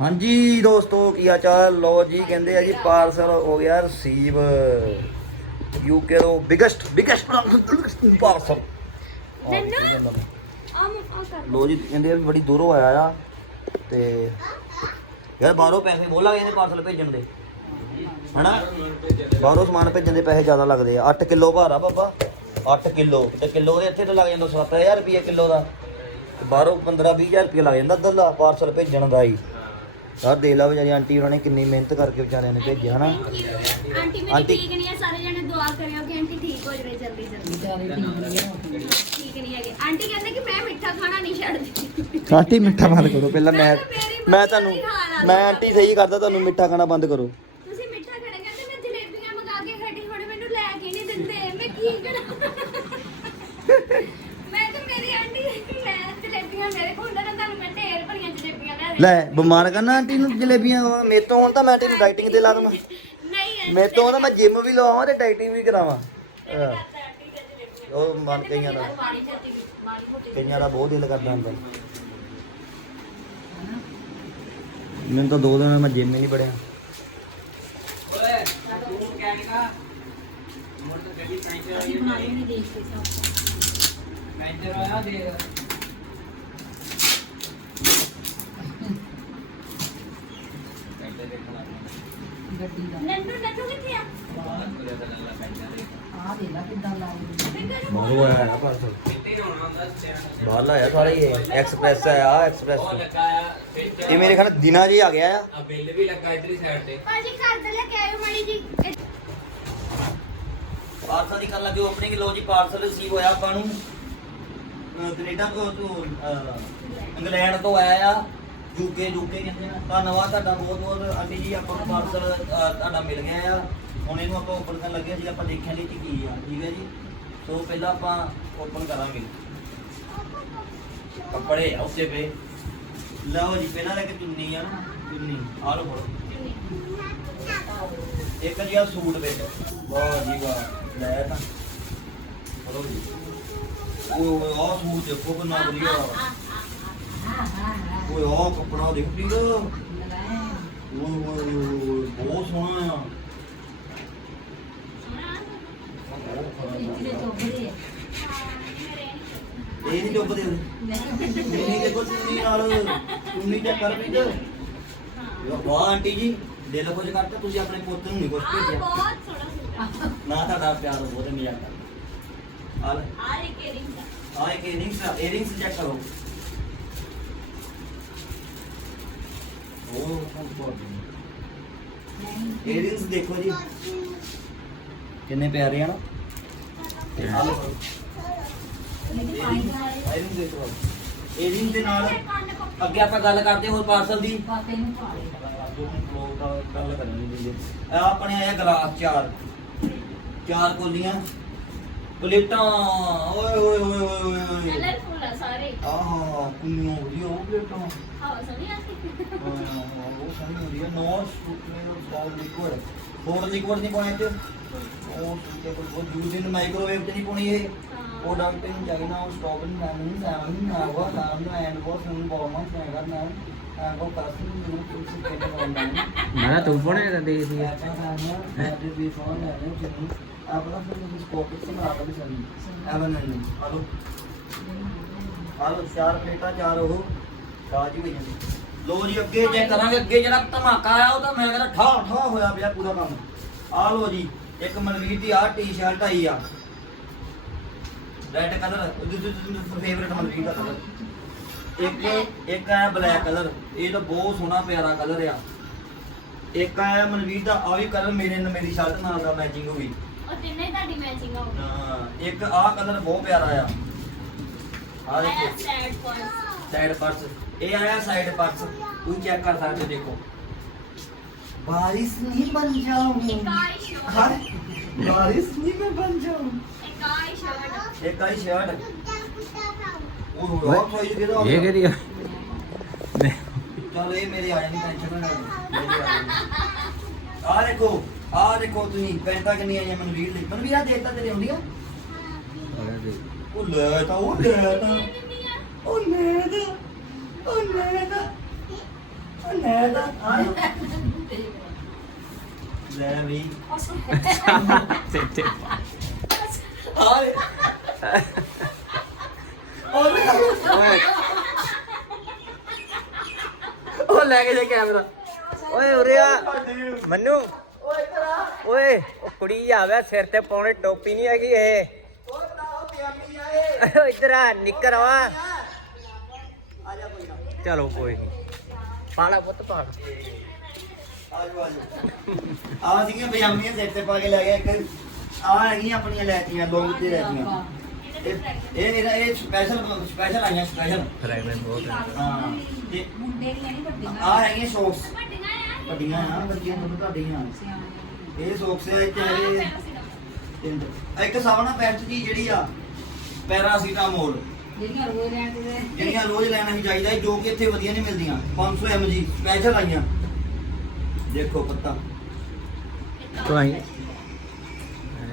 ਹਾਂਜੀ ਦੋਸਤੋ ਕੀ ਆ ਚਾਲ? ਲੋ ਜੀ ਕਹਿੰਦੇ ਆ ਜੀ ਪਾਰਸਲ ਹੋ ਗਿਆ ਰਿਸੀਵ ਯੂਕੇ ਤੋਂ ਬਿਗੇਸਟ ਬਿਗੇਸਟ ਪਾਰਸਲ ਨੰਨੂ? ਲੋ ਜੀ ਕਹਿੰਦੇ ਆ ਵੀ ਬੜੀ ਦੂਰੋਂ ਆਇਆ ਆ ਤੇ ਯਾਰ ਬਾਹਰੋਂ ਪੈਸੇ ਬੋਲਾਂਗੇ ਇਹਨੇ ਪਾਰਸਲ ਭੇਜਣ ਦੇ। ਹਨਾ? ਬਾਹਰੋਂ ਸਮਾਨ ਭੇਜਣ ਦੇ ਪੈਸੇ ਜ਼ਿਆਦਾ ਲੱਗਦੇ ਆ। 8 ਕਿਲੋ ਭਾਰ ਆ ਬਾਬਾ 8 ਕਿਲੋ। ਤੇ ਕਿਲੋ ਦੇ ਇੱਥੇ ਤਾਂ ਲੱਗ ਜਾਂਦਾ 7000 ਰੁਪਏ ਕਿਲੋ ਦਾ। ਬਾਹਰੋਂ 15 20000 ਰੁਪਏ ਲੱਗ ਜਾਂਦਾ ਦੱਲਾ ਪਾਰਸਲ ਭੇਜਣ ਦਾ ਹੀ। ਯਾਰ ਦੇਖ ਲਾ ਵਿਚਾਰੀ ਆਂਟੀ ਉਹਨਾਂ ਨੇ ਕਿੰਨੀ ਮਿਹਨਤ ਕਰਕੇ ਵਿਚਾਰਿਆਂ ਨੇ ਭੇਜਿਆ ਹਨਾ? ਆਂਟੀ ਮੇਰੀ ਆਂਟੀ- ਠੀਕ ਨਹੀਂ ਹੈ ਸਾਰੇ ਜਣੇ ਦੁਆ ਕਰਿਓ ਕਿ ਆਂਟੀ ਠੀਕ ਹੋ ਜਾਵੇ ਜਲਦੀ ਜਲਦੀ। ਠੀਕ ਨਹੀਂ ਹੈਗੇ। ਆਂਟੀ ਕਹਿੰਦੇ ਕਿ ਮੈਂ ਮਿੱਠਾ ਖਾਣਾ ਨਹੀਂ ਛੱਡਦੀ। ਆਂਟੀ ਮਿੱਠਾ ਬੰਦ ਕਰੋ। ਪਹਿਲਾਂ ਮੈਂ ਮੈਂ ਤੁਹਾਨੂੰ ਮੈਂ ਆਂਟੀ ਸਹੀ ਕਰਦਾ ਤੁਹਾਨੂੰ ਮਿੱਠਾ ਖਾਣਾ ਬੰਦ ਕਰੋ। ਤੁਸੀਂ ਮਿੱਠਾ ਖਾਣਾ ਕਹਿੰਦੇ ਮੈਂ ਜਲੇਬੀਆਂ ਮੰਗਾ ਕੇ ਖੜੀ ਹੁਣ ਮੈਨੂੰ ਲੈ ਕੇ ਨਹੀਂ ਦਿੰਦੇ। ਮੈਂ ਕੀ ਕਰਾਂ ਮੈਂ ਤੇ ਮੇਰੀ ਆਂਟੀ ਮੈਂ ਜਲੇਬੀਆਂ ਮੇਰੇ ਕੋਲ ਨਾ ਤੁਹਾਨੂੰ ਮੈਂ ਢੇਰ ਭਰੀਆਂ ਜਲੇਬੀਆਂ ਲੈ, ਬਿਮਾਰ ਕਰਨਾ ਆਂਟੀ ਨੂੰ ਜਲੇਬੀਆਂ ਖਵਾਵਾਂ। ਮੇਰੇ ਤੋਂ ਹੁਣ ਤਾਂ ਮੈਂ ਆਂਟੀ ਨੂੰ ਡਾਈਟਿੰਗ ਤੇ ਲਾ ਦਵਾਂ ਮੇਰੇ ਤੋਂ ਤਾਂ ਮੈਂ ਜਿਮ ਵੀ ਲਵਾਵਾਂ ਤੇ ਡਾਈਟਿੰਗ ਵੀ ਕਰਾਵਾਂ ਹਾਂ। ਉਹ ਮਨ ਕਈਆਂ ਦਾ ਕਈਆਂ ਦਾ ਬਹੁਤ ਦਿਲ ਕਰਦਾ ਹੁੰਦਾ ਮੈਨੂੰ ਤਾਂ ਦੋ ਦਿਨ ਹੋਏ ਮੈਂ ਜਿਮ ਹੀ ਨਹੀਂ ਪੜਿਆ ਅਸੀਂ ਬਣਾ ਲੈਣੇ ਦੇਖ ਕੇ ਸਭ ਨੰਨੂ ਨੰਨੂ ਕਿੱਥੇ ਆ ਬਾਹਰੋਂ ਆਇਆ ਨਾ ਪਾਰਸਲ ਬਾਹਰ ਆਇਆ ਸਾਰਾ ਹੀ ਐਕਸਪ੍ਰੈਸ ਆਇਆ ਐਕਸਪ੍ਰੈਸ ਇਹ ਮੇਰੇ ਖਿਆਲ ਦਿਨਾਂ ਜੀ ਆ ਗਿਆ ਆ। ਆ ਬਿੱਲ ਵੀ ਲੱਗਾ ਇਧਰਲੀ ਸਾਈਡ ਤੇ। ਭਾਜੀ ਘਰ ਤੇ ਲੈ ਕੇ ਆਇਓ ਮਾੜੀ ਜੀ। ਪਾਰਸਲ ਦੀ ਕਰ ਲੱਗੇ ਓਪਨਿੰਗ ਲੋ ਜੀ ਪਾਰਸਲ ਰਿਸੀਵ ਹੋਇਆ ਆਪਾਂ ਨੂੰ। ਅਹ ਕੈਨੇਡਾ ਤੋਂ ਤੋਂ ਅਹ ਇੰਗਲੈਂਡ ਤੋਂ ਆਇਆ ਆ। ਯੂਕੇ ਯੂਕੇ ਕਹਿੰਦੇ ਨੇ ਧੰਨਵਾਦ, ਤੁਹਾਡਾ ਬਹੁਤ ਬਹੁਤ। ਆਂਟੀ ਜੀ ਆਪਾਂ ਨੂੰ ਪਾਰਸਲ ਤੁਹਾਡਾ ਮਿਲ ਗਿਆ ਆ। ਹੁਣ ਇਹਨੂੰ ਆਪਾਂ ਓਪਨ ਕਰਨ ਲੱਗੇ ਜੀ ਆਪਾਂ ਦੇਖਿਆ ਲਈ ਚ ਕੀ ਆ। ਠੀਕ ਹੈ ਜੀ? ਸੋ, ਪਹਿਲਾਂ ਆਪਾਂ ਓਪਨ ਕਰਾਂਗੇ। ਕੱਪੜੇ ਆ ਉੱਤੇ ਪਏ। ਲਓ ਜੀ, ਪਹਿਲਾਂ ਲੈ ਕੇ ਚੁੰਨੀ ਆ ਨਾ। ਚੁੰਨੀ ਆ ਲਓ ਫੜੋ। ਇੱਕ ਜਿਹਾ ਸੂਟ ਵਿੱਚ। ਵਾਹ ਜੀ ਵਾਹ, ਲੈ ਤਾਂ। ਚਲੋ ਜੀ। ਉਹ ਆਹ ਸੂਟ ਦੇਖੋ ਕਿੰਨਾ ਵਧੀਆ। ਓਏ ਆਹ ਕੱਪੜਾ ਦੇਖ ਪਲੀਜ਼ ਓਏ ਓਏ ਓਏ ਬਹੁਤ ਸੋਹਣਾ ਆ। ਇਹ ਨਹੀਂ ਉਹਦੇ। ਨਹੀਂ ਦੇਖੋ ਚੁੰਨੀ ਨਾਲ। ਚੁੰਨੀ ਚੈੱਕ ਕਰ ਪਲੀਜ਼ ਵਾਹ ਆਂਟੀ ਜੀ ਦਿਲ ਕੁਝ ਕਰਤਾ। ਤੁਸੀਂ ਆਪਣੇ ਪੁੱਤ ਨੂੰ ਨਹੀਂ ਕੁਝ ਆ ਭੇਜਿਆ। ਆ। ਨਾ ਤੁਹਾਡਾ ਪਿਆਰ ਬਹੁਤ ਮਜ਼ਾਕ ਆ ਲੈ। ਆ ਇੱਕ ਏਰਿੰਗ ਦਾ ਆ ਇੱਕ ਇਅਰਿੰਗਸ ਦਾ ਇਅਰਿੰਗਸ ਚੈੱਕ ਕਰੋ। ਉਹ ਦੇਖੋ ਜੀ। ਕਿੰਨੇ ਪਿਆਰੇ ਆ ਨਾ। ਆ ਦੇਖੋ। ਇਅਰਿੰਗ ਦੇ ਨਾਲ ਅੱਗੇ ਆਪਾਂ ਗੱਲ ਕਰਦੇ ਹੋਰ ਪਾਰਸਲ ਦੀ। ਗੱਲ ਕਰਨੀ ਆ ਆਪਣੇ ਆਇਆ ਗਲਾਸ ਚਾਰ। ਚਾਰ ਕੋਲੀਆਂ। ਪਲੇਟਾਂ ਓਏ ਓਏ ਓਏ ਓਏ। ਓਏ ਓਏ ਕਲਰਫੁਲ ਆ ਸਾਰੇ ਆਹ ਕੁੰਨੀਆਂ ਵਧੀਆ ਉਹ ਪਲੇਟਾਂ ਹਵਾ ਸੋਹਣੀ ਆ ਹਾਂ, ਉਹ ਸਾਰੀ ਹੁੰਦੀ ਹੈ ਨੋ ਸਟਾਲ ਲਿਕਵਿਡ ਹੋਰ ਲਿਕਵਿਡ ਨਹੀਂ ਪਾਉਣਾ ਇੱਥੇ ਉਹ ਤੇ ਕੋਈ ਉਹ ਦੂਜੇ ਨੂੰ ਮਾਈਕ੍ਰੋਵੇਵ ਤੇ ਨਹੀਂ ਪਾਉਣੀ ਇਹ ਉਹ ਡਾਕਟਰ ਚਾਈਨਾ ਉਹ ਸਟਾਪ ਇਨ ਨਾਮ ਨਾਮ ਨਾਮ ਨਾਮ ਐਂਡ ਵਾਸ ਇਨ ਬੋਮਾ ਚਾਹੀਦਾ ਨਾਮ ਐਂਡ ਉਹ ਕਸਮ ਨੂੰ ਤੁਸੀਂ ਕਿਹਦੇ ਨਾਲ ਨਾਮ ਮੈਂ ਤੂੰ ਪਣੇ ਤਾਂ ਦੇਖ ਸੀ ਆਪਣਾ ਫਿਰ ਇਸ ਕੋਪਿਕ ਤੋਂ ਆਪ ਵੀ ਸਹੀ ਐਵਨ ਨਹੀਂ ਹਲੋ ਹਲੋ ਚਾਰ ਪਲੇਟਾਂ ਚਾਰ ਉਹ ਕਾਜੀ ਵੀ ਜਾਂਦੀ। ਲੋ ਜੀ ਅੱਗੇ ਚੈੱਕ ਕਰਾਂਗੇ ਅੱਗੇ ਜਿਹੜਾ ਧਮਾਕਾ ਆਇਆ ਉਹ ਤਾਂ ਮੈਂ ਕਹਿੰਦਾ ਠਾ ਠਾ ਹੋਇਆ ਪਿਆ ਪੂਰਾ ਕੰਮ। ਆ ਲੋ ਜੀ ਇੱਕ ਮਨਵੀਰ ਦੀ ਆ ਟੀ-ਸ਼ਰਟ ਆਈ ਆ। ਰੈੱਡ ਕਲਰ ਫੇਵਰਟ ਮਨਵੀਰ ਦਾ ਕਲਰ ਇੱਕ ਬਲੈਕ ਕਲਰ ਇਹ ਤਾਂ ਬਹੁਤ ਸੋਹਣਾ ਪਿਆਰਾ ਕਲਰ ਆ। ਇੱਕ ਆਇਆ ਮਨਵੀਰ ਦਾ ਆ ਵੀ ਕਲਰ ਮੇਰੇ ਨਾਲ ਮੇਰੀ ਸ਼ਰਟ ਨਾਲ ਦਾ ਮੈਚਿੰਗ ਹੋਈ ਉਹ ਤਿੰਨੇ ਤੁਹਾਡੀ ਮੈਚਿੰਗ ਆਉਗੀ ਹਾਂ ਇੱਕ ਆਹ ਕਲਰ ਬਹੁਤ ਪਿਆਰਾ ਆ। ਆ ਦੇਖੋ। ਪਰਸ ਸਾਈਡ ਪਰਸ ਇਹ ਆਇਆ ਸਾਈਡ ਪਰਸ ਤੁਸੀਂ ਚੈੱਕ ਕਰ ਸਕਦੇ ਹੋ, ਦੇਖੋ। ਬਾਰਿਸ਼ ਨਹੀਂ ਬਣ ਜਾऊं ਕਾਈ ਸ਼ਰਟ ਹਾਂ ਬਾਰਿਸ਼ ਨਹੀਂ ਮੈਂ ਬਣ ਜਾऊं ਕਾਈ ਸ਼ਰਟ ਇੱਕ ਆਈ ਸ਼ਰਟ ਉਹ ਹੋਰ ਸਾਈਜ਼ ਕਿਹਦਾ ਇਹ ਕਿਹਦੀ ਆ? ਚਲ ਇਹ ਮੇਰੇ ਆ ਜਾਣੀ ਟੈਨਸ਼ਨ ਨਾ ਆ ਦੇਖੋ ਆ ਦੇਖੋ ਤੁਸੀਂ ਪੈਂਟਾਂ ਕਿੰਨੀਆਂ ਆਈਆਂ ਮਨਵੀਰ ਲਈ ਮਨਵੀਰ ਆ ਦੇਖ ਤਾਂ ਤੇਰੇ ਆਉਂਦੀਆਂ ਉਹ ਲੈ ਤਾਂ ਉਹ ਲੈ ਤਾਂ ਉਹ ਲੈ ਤਾਂ ਉਹ ਲੈ ਤਾਂ ਲੈ ਤਾਂ ਆ ਲੈ ਵੀ ਹਾਏ ਓਏ ਉਹ ਲੈ ਕੇ ਜਾ ਕੈਮਰਾ ਓਏ ਉਰੇ ਆ ਮੰਨੂ ਓਏ ਇਧਰ ਆ ਓਏ ਉਹ ਕੁੜੀ ਆਵੇ ਸਿਰ ਤੇ ਪਾਉਣੇ ਟੋਪੀ ਨਹੀਂ ਹੈਗੀ ਇਹ। ਪਿਆਮੀ ਆਏ ਓ ਇੱਧਰ ਆ ਨਿੱਕਰ ਆ। ਚਲੋ ਕੋਈ ਨਹੀਂ ਪਾਲਾ ਪੁੱਤ ਪਾਲਾ ਆ ਸੀਗੀਆਂ ਪਜਾਮੀਆਂ ਸਿਰ ਤੇ ਪਾ ਕੇ ਲੈ ਗਿਆ ਇੱਕ ਆ ਹੈਗੀਆਂ ਆਪਣੀਆਂ ਲੈਤੀਆਂ ਦੋ ਤੇ ਲੈਤੀਆਂ ਇਹ ਇਹ ਮੇਰਾ ਇਹ ਸਪੈਸ਼ਲ ਸਪੈਸ਼ਲ ਆਈਆਂ ਸਪੈਸ਼ਲ ਫਰੈਗਰੈਂਸ ਬਹੁਤ ਹੈ। ਹਾਂ ਤੇ ਆ ਹੈਗੀਆਂ ਸੌਕਸ ਵੱਡੀਆਂ ਆ ਵੱਡੀਆਂ ਤੁਹਾਨੂੰ ਤੁਹਾਡੀਆਂ। ਇਹ ਸੌਕਸ ਹੈਗੇ ਤਿੰਨ ਆ ਇੱਕ ਸਾਵਣਾ ਪੈਂਟ ਜੀ ਜਿਹੜੀ ਆ। ਪੈਰਾਸੀਟਾਮੋਲ ਜਿਹੜੀਆਂ ਰੋਜ਼ ਲੈਣ ਤੇ ਜਿਹੜੀਆਂ ਰੋਜ਼ ਲੈਣਾ ਹੀ ਚਾਹੀਦਾ ਹੈ, ਜੋ ਕਿ ਇੱਥੇ ਵਧੀਆ ਨਹੀਂ ਮਿਲਦੀਆਂ। 500 mg ਸਪੈਸ਼ਲ ਆਈਆਂ। ਦੇਖੋ ਪੱਤਾ। ਕੋਈ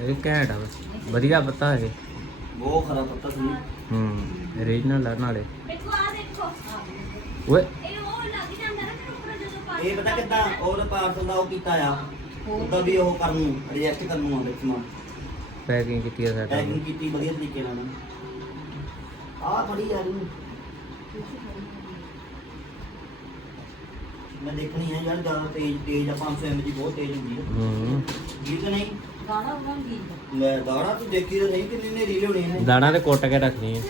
ਇਹ ਘੈਂਟ ਆ ਬਸ। ਵਧੀਆ ਪਤਾ ਹੈ ਬਹੁਤ ਖਰਾ ਪੱਤਾ ਸੀ। ਹੂੰ ਰੀਜਨਲ ਆ ਨਾਲੇ। ਦੇਖੋ ਆ ਦੇਖੋ। ਓਏ। ਇਹ ਉਹ ਲੱਗ ਜਾਂਦਾ ਨਾ ਫਿਰ ਉੱਪਰ ਜਦੋਂ ਪਾ ਇਹ ਪਤਾ ਕਿੱਦਾਂ? ਉਹ ਪਾਰਸਲ ਦਾ ਉਹ ਕੀਤਾ ਆ। ਉਹਦਾ ਵੀ ਉਹ ਕਰਨ ਨੂੰ ਐਡਜਸਟ ਕਰਨ ਨੂੰ ਆ ਵਿੱਚ ਸਮਾਨ ਪੈਕਿੰਗ ਕੀਤੀ ਆ ਸਾਡਾ ਪੈਕਿੰਗ ਕੀਤੀ ਵਧੀਆ ਤਰੀਕੇ ਨਾਲ। ਆ ਬੜੀ ਯਾਰ ਮੈਂ ਦੇਖਣੀ ਹੈ ਯਾਰ ਜ਼ਿਆਦਾ ਤੇਜ਼ ਤੇਜ਼ ਆ 500 mg ਬਹੁਤ ਤੇਜ਼ ਹੁੰਦੀ ਹੈ ਹੂੰ। ਠੀਕ ਨਹੀਂ? ਗਾਣਾ ਉਹਨਾਂ ਗੀਤ ਲੈ ਦਾੜਾ ਤੂੰ ਦੇਖੀ ਤਾਂ ਨਹੀਂ ਕਿੰਨੀ ਨੇ ਰੀਲ ਹੋਣੀ ਨੇ ਦਾਣਾ ਤੇ ਕੁੱਟ ਕੇ ਰੱਖਣੀ ਹੈ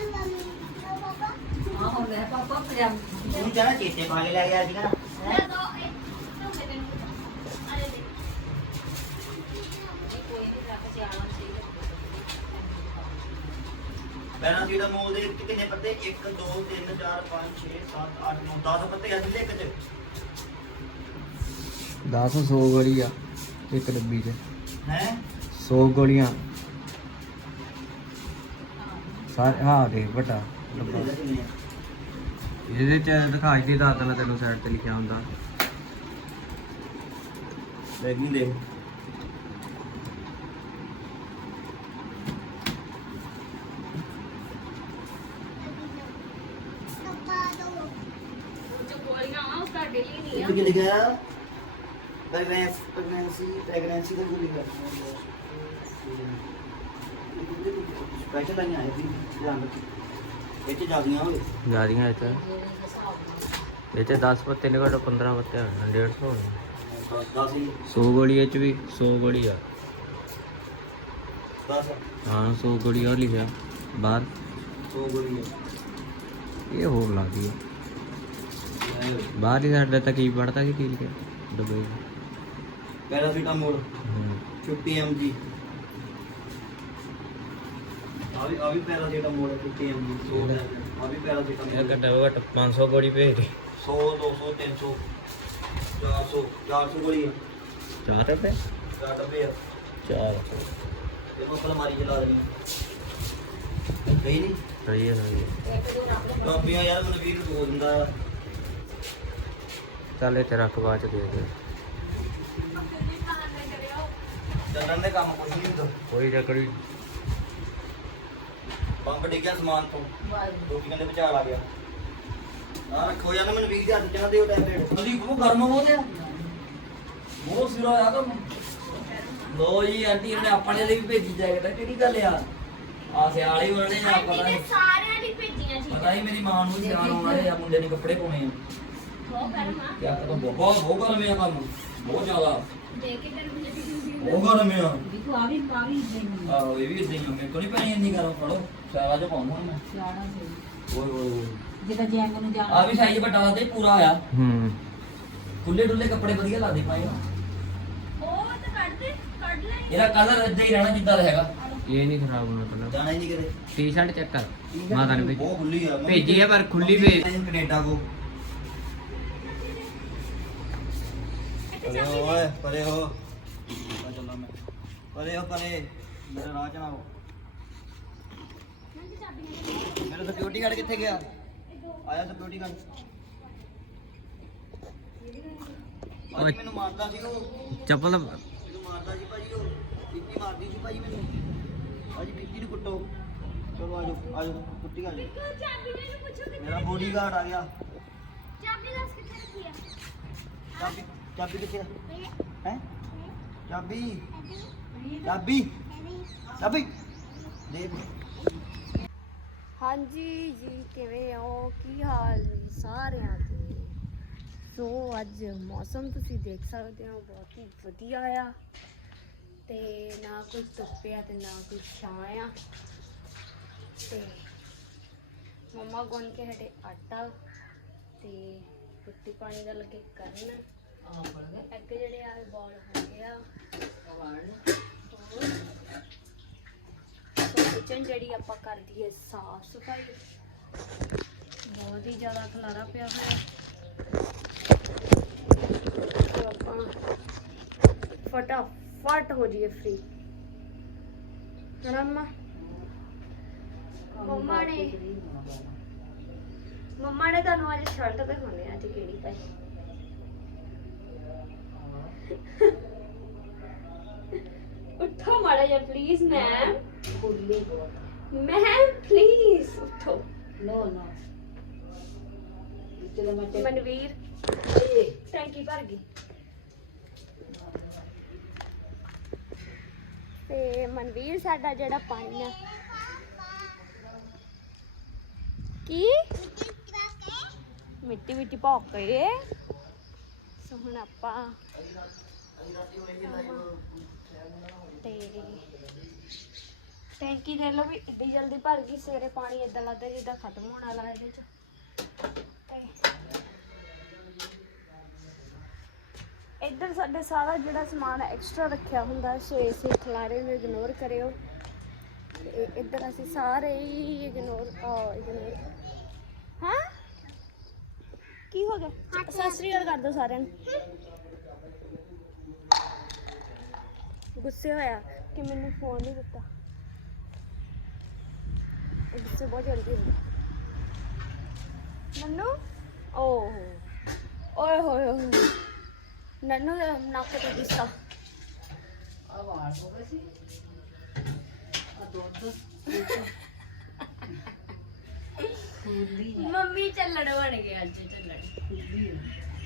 ਆ ਹੁਣ ਲੈ ਪਾਪਾ ਪਜਾਮਾ ਤੂੰ ਜਾਣਾ ਚੇਤੇ ਪਾ ਕੇ ਲੈ ਗਿਆ ਸੀਗਾ ਦੋ ਦੋ ਦੇ ਕੋਈ ਨਹੀਂ ਰੱਖ ਸਿਆਣਾ ਸੀ ਪੈਰਾਸੀਟਾਮੋਲ ਦੇ ਵਿੱਚ ਕਿੰਨੇ ਪੱਤੇ? 1 2 3 4 5 6 7 8 9 10 ਪੱਤੇ ਆ ਜਿੱਲੇ ਇੱਕ ਚ। 10 100 ਗੋਲੀ ਆ ਇੱਕ ਡੱਬੀ 'ਚ। ਹੈ? 100 ਗੋਲੀਆਂ। ਸਾਰੇ ਹਾਂ ਦੇ ਵੱਡਾ ਡੱਬਾ। ਇਹਦੇ ਚ ਦਿਖਾਈ ਦੇ ਦੱਸ ਮੈਂ ਤੈਨੂੰ ਸਾਈਡ ਤੇ ਲਿਖਿਆ ਹੁੰਦਾ। ਲੈਗੀ ਦੇ। ਉਹ ਜੋ ਗੋਲੀਆਂ ਆ ਉਹ ਤੁਹਾਡੇ ਲਈ ਨਹੀਂ ਇਹ ਆ ਕੀ ਲਿਖਿਆ ਪ੍ਰੈਗਨੈਂਸ ਪ੍ਰੈਗਨੈਂਸੀ ਪ੍ਰੈਗਨੈਂਸੀ ਦਾ ਕੀ ਲਿਖਿਆ ਸਪੈਸ਼ਲ ਆਈਆਂ ਹੈ ਜੀ ਧਿਆਨ ਰੱਖੀ। ਇਹ ਚ ਜਾਂਦੀਆਂ ਹੋਵੇ ਜਿਆਦੀਆਂ ਇਹ ਚ ਇਹ ਚ 10 ਪੱਤੇ ਨੇ ਘੱਟੋ 15 ਪੱਤੇ ਹੋਣ 150 ਹੋਣ 10 ਹੀ। 100 ਗੋਲੀ ਇਹ ਚ ਵੀ 100 ਗੋਲੀ ਆ। 10 ਹਾਂ 100 ਗੋਲੀ ਆ ਲਿਖਿਆ। ਬਾਹਰ। 100 ਗੋਲੀ ਇਹ ਹੋਰ ਲੱਗਦੀ ਆ। ਹੈ ਬਾਹਰ ਹੀ ਸਾਡੇ ਤਾਂ ਕੀ ਪੜਦਾ ਕਿ ਕੀ ਲਿਖਿਆ 'ਚ। ਪੈਰਾਸੀਟਾਮੋਲ ਹੂੰ। 50 mg ਆ ਵੀ ਆ ਵੀ ਪੈਰਾਸੀਟਾਮੋਲ ਹੈ 50 mg 100 ਆ ਵੀ ਇਹ ਪੈਰਾਸੀਟਾਮੋਲ ਘੱਟੋ ਘੱਟ 500 ਗੋਲੀ ਭੇਜ ਦੇ 100 200 300 400 400 ਗੋਲੀ ਆ ਚਾਰ ਰੁਪਏ 4 ਡੱਬੇ ਆ। 400 ਇਹ ਮੈਂ ਅਲਮਾਰੀ ਚ ਲਾ ਦੇਣੀ। ਗਈ ਨਹੀਂ? ਸਹੀ ਹੈ ਸਹੀ ਹੈ। ਕਾਪੀਆਂ ਯਾਰ ਮੈਨੂੰ ਵੀਰ ਹੋ ਦਿੰਦਾ। ਚੱਲ ਇੱਥੇ ਰੱਖ ਬਾਅਦ ਚ ਦੇ ਦੇ ਚੱਲਣ ਦੇ ਕੰਮ ਕੁਝ ਨਹੀਂ ਹੁੰਦਾ। ਕੋਈ ਚੱਕਰੀ ਬੰਬ ਡਿੱਗਿਆ ਸਮਾਨ ਤੋਂ। ਲੋਕੀ ਕਹਿੰਦੇ ਵਿਚਾਰ ਆ ਗਿਆ। ਆ ਰੱਖੋ ਯਾਰ ਮੈਨੂੰ ਵੀਰ ਦੇ ਹੱਥ ਚ ਦਿਓ ਟੈਬਲੇਟ ਤੁਸੀਂ ਕੋ ਗਰਮ ਹੋ ਗਿਆ। ਮੋਹ ਸਿਰਾ ਆ ਕੰਮ ਲੋ ਜੀ ਆਂਟੀ ਨੇ ਆਪਣੇ ਲਈ ਵੀ ਭੇਜੀ ਜੈਕਟ ਕਿਹੜੀ ਗੱਲ ਆ? ਸਿਆਲ ਪਤਾ ਨਹੀਂ ਸਾਰਿਆਂ ਦੀ ਭੇਜੀਆਂ ਪਤਾ ਸੀ ਹੀ ਮੇਰੀ ਮਾਂ ਨੂੰ ਸਿਆਲ ਆਉਣਾ ਹੈ ਆ ਮੁੰਡੇ ਨੇ ਕੱਪੜੇ ਪਾਉਣੇ ਆ। ਬਹੁਤ ਗਰਮ ਆ। ਕਿਆ ਪਤਾ ਬਹੁਤ ਬਹੁਤ ਗਰਮ ਆ ਕੰਮ ਬਹੁਤ ਜ਼ਿਆਦਾ। ਦੇ ਕੇ ਤੈਨੂੰ ਮੁਝੇ ਵੀ ਬਹੁਤ ਗਰਮ ਆ। ਵੀ ਤੂੰ ਆ ਵੀ ਪਾ ਵੀ ਦੇ ਆਹੋ ਇਹ ਵੀ ਇਦਾਂ ਹੀ ਆ। ਮੇਰੇ ਕੋਲ ਨਹੀਂ ਪੈਣੀ ਇੰਨੀ ਗਰਮ ਫੜੋ। ਸਿਆਲਾ ਚ ਪਾਉਂਦਾ ਮੈਂ। ਸਿਆਣਾ ਸੀ ਓਏ ਓਏ ਓਏ। ਜਿੱਦਾਂ ਜੈਂਗ ਨੂੰ ਜਾਣਾ ਆ ਵੀ ਸਾਈਜ਼ ਵੱਡਾ ਤੇ ਪੂਰਾ ਆ। ਹੂੰ। ਖੁੱਲੇ ਡੁੱਲੇ ਕੱਪੜੇ ਵਧੀਆ ਲੱਗਦੇ ਪਾਏ ਉਹ ਤਾਂ ਕੱਢ ਦੇ ਕੱਢ ਲੈ। ਇਹਦਾ ਕਲਰ ਇਦਾਂ ਹੀ ਰਹਿਣਾ ਜਿੱਦਾਂ ਦਾ ਹੈਗਾ। ਇਹ ਨਹੀਂ ਖਰਾਬ ਹੋਣਾ ਪਹਿਲਾਂ। ਜਾਣਾ ਹੀ ਨਹੀਂ ਕਿਤੇ। ਟੀ-ਸ਼ਰਟ ਚੈੱਕ ਕਰ। ਮਾਤਾ ਨੇ ਭੇਜੀ। ਬਹੁਤ ਖੁੱਲੀ ਆ। ਭੇਜੀ ਆ ਪਰ ਖੁੱਲੀ ਭੇਜ ਕੈਨੇਡਾ ਕੋ। ਪਰੇ ਹੋ ਓਏ ਪਰੇ ਹੋ। ਆ ਚੱਲਾਂ ਮੈਂ। ਪਰੇ ਹੋ ਪਰੇ। ਮੇਰਾ ਰਾਹ ਚਲਾਓ ਮੇਰਾ ਸਿਕਿਉਰਿਟੀ ਗਾਰਡ ਕਿੱਥੇ ਗਿਆ? ਆਇਆ ਸਿਕਿਉਰਿਟੀ ਗਾਰਡ। ਅੱਜ ਮੈਨੂੰ ਮਾਰਦਾ ਸੀ ਉਹ ਚੱਪਲ ਮੈਨੂੰ ਮਾਰਦਾ ਸੀ ਭਾਜੀ ਉਹ। ਪੀਪੀ ਮਾਰਦੀ ਸੀ ਭਾਜੀ ਮੈਨੂੰ। ਭਾਜੀ ਪੀਪੀ ਨੂੰ ਕੁੱਟੋ। ਚਲੋ ਆਜੋ ਆਜੋ ਕੁੱਟੀ ਆ ਜਾਓ। ਚਾਬੀ ਮੈਨੂੰ ਪੁੱਛੋ ਕਿ ਮੇਰਾ ਬੋਡੀਗਾਰਡ ਆ ਗਿਆ। ਚਾਬੀ ਦੱਸ ਕਿੱਥੇ ਰੱਖੀ ਆ? ਚਾਬੀ ਚਾਬੀ ਕਿੱਥੇ ਹੈ ਹੈ? ਚਾਬੀ? ਚਾਬੀ? ਚਾਬੀ? ਦੇ ਹਾਂਜੀ ਜੀ, ਕਿਵੇਂ ਹੋ? ਕੀ ਹਾਲ ਨੇ ਸਾਰਿਆਂ ਦੇ? ਸੋ ਅੱਜ ਮੌਸਮ ਤੁਸੀਂ ਦੇਖ ਸਕਦੇ ਹੋ, ਬਹੁਤ ਹੀ ਵਧੀਆ ਆ। ਤੇ ਨਾ ਕੋਈ ਧੁੱਪ ਆ ਤੇ ਨਾ ਕੋਈ ਛਾਂ ਆ। ਤੇ ਮੰਮਾ ਗੁੰਨ ਕੇ ਹਟੇ ਆਟਾ ਤੇ ਰੋਟੀ ਪਾਣੀ ਦਾ ਲੱਗੇ ਕਰਨ। ਇੱਕ ਜਿਹੜੇ ਆ ਬੋਲ ਹੋ ਗਿਆ ਹੋਰ ਕਿਚਨ ਜਿਹੜੀ ਆਪਾਂ ਕਰ ਦਈਏ ਸਾਫ਼ ਸਫ਼ਾਈ ਬਹੁਤ ਹੀ ਜ਼ਿਆਦਾ ਖਲਾਰਾ ਪਿਆ ਹੋਇਆ ਸੋ ਆਪਾਂ ਫਟਾਫਟ ਹੋ ਜਾਈਏ ਫ੍ਰੀ ਹਣਾ ਮੰਮਾ ਨੇ ਮੰਮਾ ਨੇ ਤੁਹਾਨੂੰ ਅੱਜ ਸ਼ਰਟ ਦਿਖਾਉਣੀ ਆ ਅੱਜ ਕਿਹੜੀ ਪਾਈ ਉੱਠੋ ਮਾੜਾ ਜਿਹਾ ਪਲੀਜ਼ ਮੈਮ ਮੈਮ ਪਲੀਜ਼ ਉੱਠੋ। ਨੋ ਨੋ ਚਲੋ ਮੈਂ ਚੱਲ ਮਨਵੀਰ ਟੈਂਕੀ ਭਰ ਗਈ। ਤੇ ਮਨਵੀਰ ਸਾਡਾ ਜਿਹੜਾ ਪਾਣੀ ਆ। ਕੀ? ਮਿੱਟੀ ਮਿੱਟੀ ਭੌਕ ਕੇ। ਸੋ ਹੁਣ ਆਪਾਂ ਤੇ ਟੈਂਕੀ ਦੇ ਲੋ ਵੀ ਇੱਡੀ ਜਲਦੀ ਭਰ ਗਈ, ਸਵੇਰੇ ਪਾਣੀ ਇਦਾਂ ਲੱਗਦਾ ਜਿੱਦਾਂ ਖਤਮ ਹੋਣ ਵਾਲਾ ਇਹਦੇ ਚ। ਇੱਧਰ ਸਾਡੇ ਸਾਰਾ ਜਿਹੜਾ ਸਮਾਨ ਐਕਸਟਰਾ ਰੱਖਿਆ ਹੁੰਦਾ ਸੋ ਇਸੇ ਖਲਾਰੇ ਨੂੰ ਇਗਨੋਰ ਕਰਿਓ। ਤੇ ਇੱਧਰ ਅਸੀਂ ਸਾਰੇ ਹੀ ਇਗਨੋਰ ਇਗਨੋਰ ਕੀ ਹੋ ਗਿਆ? ਸਤਿ ਸ੍ਰੀ ਅਕਾਲ ਕਰ ਦੋ ਸਾਰਿਆਂ ਨੂੰ। ਗੁੱਸੇ ਹੋਇਆ ਕਿ ਮੈਨੂੰ ਫੋਨ ਨਹੀਂ ਦਿੱਤਾ। ਇਹ ਗੁੱਸੇ ਬਹੁਤ ਜਲਦੀ ਹੁੰਦਾ ਨੰਨੂ? ਓਹ। ਓਏ ਹੋਏ ਹੋਏ ਨੰਨੂ ਦੇ ਨੱਕ ਤੇ ਗੁੱਸਾ ਆ ਵਾਰ ਹੋ ਗਏ ਸੀ ਆ ਦੁੱਧ ਖੁੱਲੀ ਮੰਮੀ ਚੱਲਣ ਬਣ ਗਏ ਅੱਜ ਚੱਲਣ। ਖੁੱਲੀ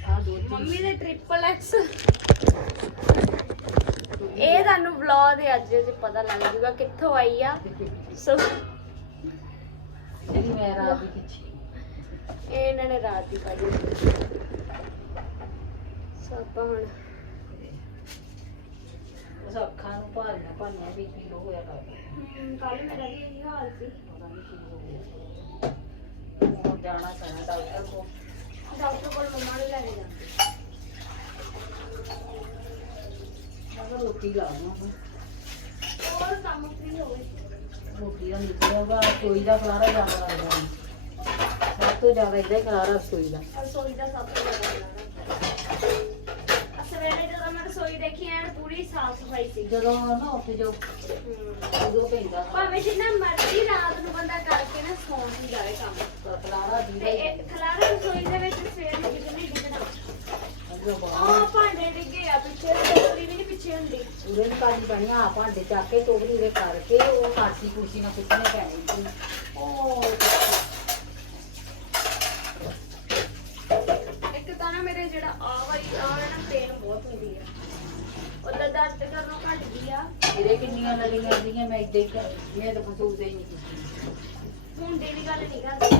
ਆ। ਦੁੱਧ ਮੰਮੀ ਦੇ ਟ੍ਰਿਪਲ ਐਕਸ ਇਹ ਤੁਹਾਨੂੰ ਵਲੌਗ ਦੇ ਅੱਜ ਚ ਪਤਾ ਲੱਗ ਜੂਗਾ ਕਿੱਥੋਂ ਆਈ ਆ। ਸੋ ਜਿਹੜੀ ਮੈਂ ਰਾਤ ਦੀ ਖਿੱਚੀ। ਇਹ ਇਹਨਾਂ ਨੇ ਰਾਤ ਦੀ ਪਾਈ ਹੋਈ। ਸੋ ਆਪਾਂ ਹੁਣ ਉਸ ਅੱਖਾਂ ਨੂੰ ਭਾਰੀਆਂ ਭਾਰੀਆਂ ਵੀ ਕੀ ਹੋਇਆ ਕਰ ਕੱਲ ਮੇਰਾ ਵੀ ਇਹੀ ਹਾਲ ਸੀ। ਪਤਾ ਨਹੀਂ ਕੀ ਹੋ ਗਿਆ। ਜਾਣਾ ਪੈਣਾ ਡਾਕਟਰ ਕੋਲ। ਡਾਕਟਰ ਕੋਲ ਮੰਮਾ ਨੂੰ ਲੈ ਕੇ ਜਾਂਦੇ। ਮੈਂ ਰੋਟੀ ਲਾ ਦਵਾਂ ਹੋਰ ਕੰਮ ਫ੍ਰੀ ਹੋਵੇ ਰੋਟੀ ਦਾ ਨਿਕਲਿਆਗਾ ਕੋਈ ਦਾ ਖਲਾਰਾ ਜ਼ਿਆਦਾ ਲੱਗਦਾ ਮੈਨੂੰ। ਸਭ ਤੋਂ ਜ਼ਿਆਦਾ ਇਹਦਾ ਹੀ ਖਲਾਰਾ ਰਸੋਈ ਦਾ। ਰਸੋਈ ਦਾ ਸਭ ਤੋਂ ਜ਼ਿਆਦਾ ਲੱਗਦਾ। ਸਵੇਰੇ ਜਦੋਂ ਮੈਂ ਰਸੋਈ ਦੇਖੀ ਐਨ ਪੂਰੀ ਸਾਫ਼ ਸਫ਼ਾਈ ਸੀ। ਜਦੋਂ ਨਾ ਉੱਠ ਜੋ ਹਮ। ਉਦੋਂ ਪੈਂਦਾ। ਭਾਵੇਂ ਜਿੰਨਾ ਮਰਜ਼ੀ ਰਾਤ ਨੂੰ ਬੰਦਾ ਕਰਕੇ ਨਾ ਸੌਂ ਹੀ ਜਾਵੇ ਕੰਮ ਖਲਾਰਾ ਤੇ ਦੀਦਾ ਇਹ ਖਲਾਰਾ ਰਸੋਈ ਦੇ ਵਿੱਚ ਸਵੇਰ ਨੂੰ ਕਿਤੇ ਨਹੀਂ ਡਿੱਗਣਾ ਅਜੋ ਬਾਹਰ ਆਹ ਭਾਂਡੇ ਡਿੱਗੇ ਆ ਪਿੱਛੇ ਟੋਕਰੀ ਵੀ ਨਹੀਂ ਪਿੱਛੇ ਹੁੰਦੀ ਉਰੇ ਨੂੰ ਕਾਜੀ ਪੈਣੀ ਆ ਭਾਂਡੇ ਚੱਕ ਕੇ ਟੋਕਰੀ ਉਰੇ ਕਰਕੇ ਉਹ ਕਾਸੀ ਕੁਰਸੀ ਨਾਲ ਕੁੱਟਣੇ ਪੈਣੇ ਸੀ। ਉਹ ਇੱਕ ਤਾਂ ਨਾ ਮੇਰੇ ਜਿਹੜਾ ਆ ਵਾਲੀ ਆ ਨਾ ਪੇਨ ਬਹੁਤ ਹੁੰਦੀ ਆ। ਉਹਦਾ ਦਰਦ ਕਰਨੋਂ ਘਟ ਗਈ ਆ। ਮੇਰੇ ਕਿੰਨੀਆਂ ਲੱਗੀਆਂ ਸੀਗੀਆਂ ਮੈਂ ਇੱਦਾਂ ਹੀ ਕਰ ਮੈਂ ਤਾਂ ਮਹਿਸੂਸ ਹੀ ਨਹੀਂ ਕੀਤੀ। ਹੁਣ ਦੀ ਗੱਲ ਨਹੀਂ ਕਰਦੀ।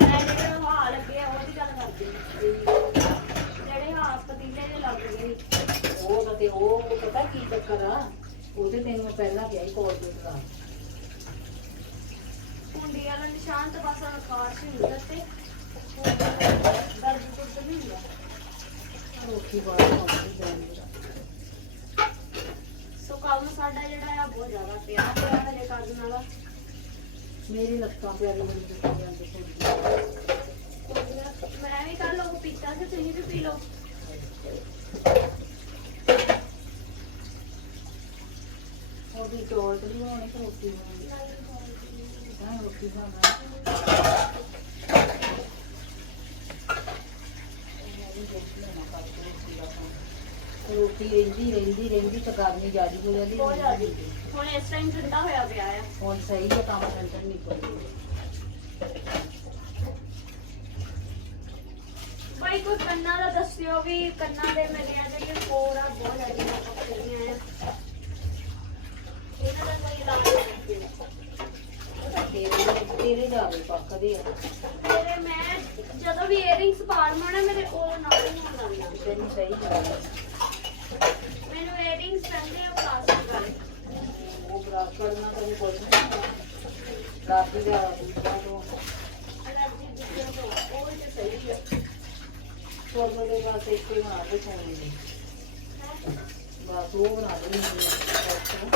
ਮੈਂ ਜਿਹੜੇ ਹਾਲ ਲੱਗੇ ਆ ਉਹਦੀ ਗੱਲ ਕਰਦੀ ਹਾਂ। ਜਿਹੜੇ ਹਾਂ ਪਤੀਲੇ ਦੇ ਲੱਗ ਗਏ ਸੀ। ਉਹ ਤਾਂ ਤੇ ਉਹ ਪਤਾ ਕੀ ਚੱਕਰ ਆ ਉਹਦੇ ਤੈਨੂੰ ਮੈਂ ਪਹਿਲਾਂ ਕਿਹਾ ਸੀ ਕੋਲ ਦੇ ਦਾ ਹੁੰਡੀ ਵਾਲਾ ਨਿਸ਼ਾਨ ਤਾਂ ਬਸ ਖਾਰਸ਼ ਹੀ ਹੁੰਦਾ ਤੇ ਦਰਦ ਕੁੱਟ ਵੀ ਹੁੰਦਾ। ਰੋਟੀ ਬਾਹਰ ਆਉਂਦੀ ਜਾਂਦੀ ਆ। ਸੋ ਕੰਮ ਸਾਡਾ ਜਿਹੜਾ ਆ ਬਹੁਤ ਜ਼ਿਆਦਾ ਪਿਆ ਪਿਆ ਹਲੇ ਕਰਨ ਵਾਲਾ। ਮੇਰੀ ਲੱਤਾਂ ਪਿਆਰੀ ਦੁਖੀ ਜਾਂਦੀ ਮੈਂ ਵੀ ਕੱਲ ਉਹ ਪੀਤਾ ਸੀ ਤੁਸੀਂ ਵੀ ਪੀ ਲਓ ਉਹਦੀ ਚੌਲ ਤੇ ਨਹੀਂ ਹੋਣੀ ਤੇ ਰੋਟੀ ਬਣਾਉਣੀ ਹਾਂ ਰੋਟੀ ਬਣਾਉਣਾ ਰੋਟੀ ਰਹਿੰਦੀ ਰਹਿੰਦੀ ਰਹਿੰਦੀ ਤਾਂ ਕਰਨੀ ਜਾਦੀ ਹੋ ਜਾਂਦੀ ਬਹੁਤ ਜ਼ਿਆਦਾ ਹੁਣ ਇਸ ਟਾਈਮ ਠੰਡਾ ਹੋਇਆ ਪਿਆ ਆ ਹੁਣ ਸਹੀ ਹੈ ਕੰਮ ਟੈਨਸ਼ਨ ਨਹੀਂ ਕੋਈ ਭਾਈ ਕੋਈ ਕੰਨਾਂ ਦਾ ਦੱਸਿਓ ਵੀ ਕੰਨਾਂ ਦੇ ਮੇਰੇ ਆ ਜਿਹੜੇ ਹੋਰ ਆ ਬਹੁਤ ਜ਼ਿਆਦਾ ਆਪਾਂ ਖਰੀਦੀਆਂ ਆ ਇਹਨਾਂ ਦਾ ਕੋਈ ਇਲਾਜ ਨਹੀਂ ਤੇਰੇ ਤੇਰੇ ਪੱਕਦੇ ਆ। ਮੇਰੇ ਮੈਂ ਜਦੋਂ ਵੀ ਇਅਰਿੰਗਸ ਪਾੜਨਾ ਨਾ ਮੇਰੇ ਉਹ ਨਾਲ ਹੀ ਹੋਣ ਲੱਗ ਜਾਂਦੇ ਤੈਨੂੰ ਸਹੀ ਜਾਵੇ ਮੈਨੂੰ ਇਅਰਿੰਗਸ ਪੈਂਦੇ ਆ ਪਲਾਸਟਿਕ ਵਾਲੇ। ਉਹ ਬਰਾਕ ਕਰਨਾ ਤਾਂ ਕੁਝ ਨਹੀਂ ਰਾਤੀ ਦਾ ਦੂਸਰਾ ਤੋਂ ਅਲਰਜੀ ਦਿੱਕਤ ਹੋ ਉਹ ਤੇ ਸਹੀ ਆ। ਸੋਰ ਦੇ ਬਸ ਇੱਕ ਹੀ ਬਣਾ ਦੇ ਸੋਨੇ ਦੀ ਬਸ ਉਹ ਬਣਾ ਦੇ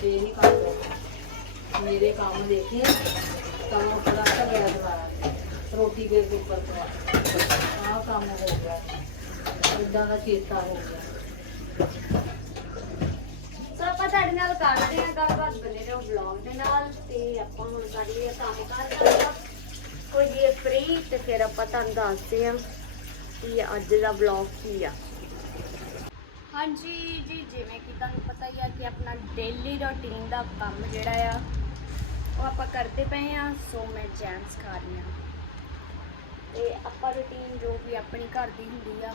ਤੇ ਨਹੀਂ ਕਰਦਾ ਮੇਰੇ ਕੰਮ ਦੇਖੇ ਤਾਂ ਬੜਾ ਤਾਂ ਗਿਆ ਦਵਾ ਰੋਟੀ ਦੇ ਉੱਪਰ ਤੋਂ ਆਹ ਕੰਮ ਹੋ ਗਿਆ ਇਦਾਂ ਦਾ ਚੇਤਾ ਹੋ ਗਿਆ ਸੋ ਆਪਾਂ ਤੁਹਾਡੇ ਨਾਲ ਕਰਦੇ ਹਾਂ ਗੱਲਬਾਤ ਬਣੇ ਰਹੋ ਵਲੌਗ ਦੇ ਨਾਲ, ਤੇ ਆਪਾਂ ਹੁਣ ਕਰ ਲਈਏ ਕੰਮ ਕਰ ਕਰਦਾ ਹੋ ਜੀਏ ਫ੍ਰੀ ਤੇ ਫਿਰ ਆਪਾਂ ਤੁਹਾਨੂੰ ਦੱਸਦੇ ਹਾਂ ਕਿ ਅੱਜ ਦਾ ਵਲੌਗ ਕੀ ਆ। ਹਾਂਜੀ ਜੀ, ਜਿਵੇਂ ਕਿ ਤੁਹਾਨੂੰ ਪਤਾ ਹੀ ਆ ਕਿ ਆਪਣਾ ਡੇਲੀ ਰੁਟੀਨ ਦਾ ਕੰਮ ਜਿਹੜਾ ਆ, ਉਹ ਆਪਾਂ ਕਰਦੇ ਪਏ ਆ ਸੋ ਮੈਂ ਜੈਮਸ ਖਾ ਰਹੀ ਹਾਂ ਤੇ ਆਪਾਂ ਰੁਟੀਨ ਜੋ ਵੀ ਆਪਣੀ ਘਰ ਦੀ ਹੁੰਦੀ ਆ